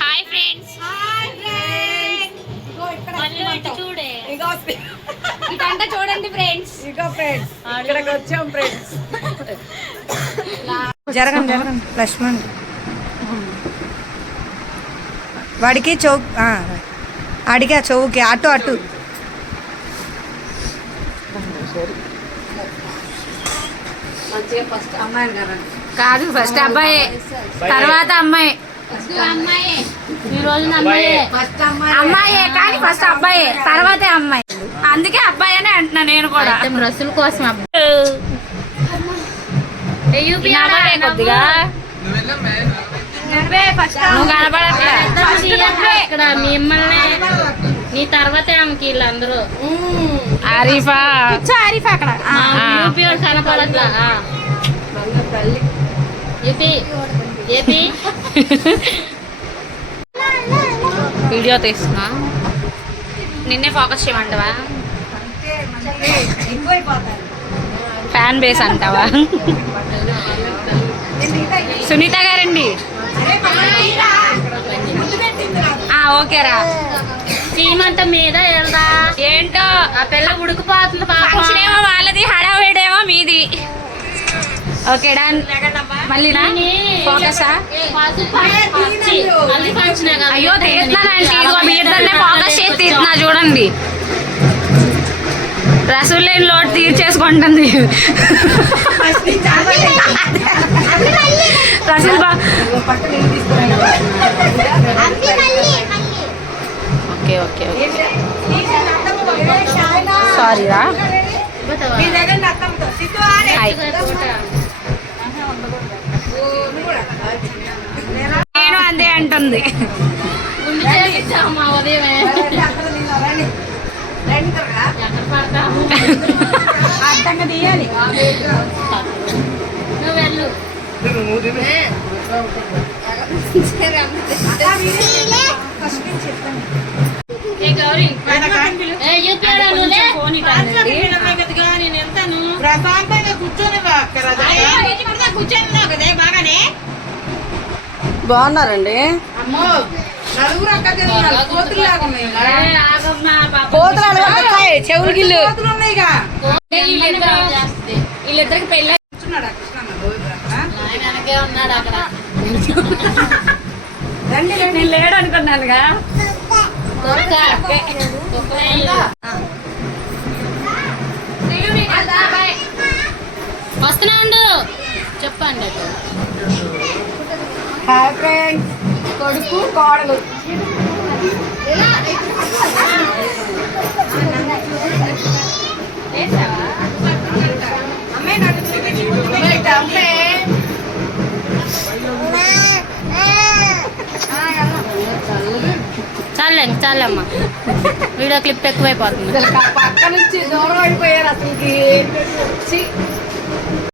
Hi friends ఇటంతా చూడండి friends ఇగో friends ఇక్కడికి వచ్చాం ఫ్రెండ్స్ జరగండి జరగండి. లక్ష్మణ్. వాడికి చౌక్ ఆ చౌకి అటు అటు. కాదు ఫస్ట్ అబ్బాయి. తర్వాత అమ్మాయి. ఈ రోజున అమ్మాయి. అమ్మాయే. కానీ ఫస్ట్ అబ్బాయి. తర్వాతే అమ్మాయి. అందుకే అబ్బాయి అని అంటున్నా నేను కూడా. రసుల కోసం అబ్బాయి కొద్దిగా. నువ్వు కనపడట్లే ఇక్కడ మిమ్మల్ని నీ తర్వాతే ఆమెకి వీళ్ళందరూ. ఆరిఫా. ఆరిఫా అక్కడ. యూపీ వాడు కనపడట్లా? ఏపీ ఏపీ వీడియో తీస్తున్నా. నిన్నే ఫోకస్ చేయమంటావా? ఫ్యాన్ బేస్ అంటావా? సునీత గారండి. ఓకేరా సీమంత మీద వెళ్దా? ఏంటో? ఆ పిల్ల ఉడికిపోతుంది వాళ్ళది హడావిడేమో మీది. ఓకే డన్ మళ్ళీ ఫోకసా అయ్యో. తీస్తున్నానంటే ఇదిగో మీ ఇద్దరినే ఫోకస్ చేసి తీస్తున్నా చూడండి. రసూలేని లోటు తీర్చేసుకుంటుంది. రసూల్ బా ఓకే ఓకే ఓకే. సారీ రా. హాయ్ నేను అంతే అంటుంది నువ్వు వెళ్ళు ఏ గౌరీ ఏ బాగున్నారండి? కోతులు వస్తాయి చెవులు గిల్లు. వీళ్ళిద్దరికి పెళ్ళి నేను లేడు అనుకున్నానుగా వస్తున్నా ఉండు. చెప్పండి హాయ్ ఫ్రెండ్స్ కొడుకు కోడలు అమ్మాయి నన్ను చూపించు. అమ్మాయి. చాలే చాలమ్మా వీడియో క్లిప్ ఎక్కువైపోతుంది పక్క నుంచి దూరం అయిపోయారు అసలుకి.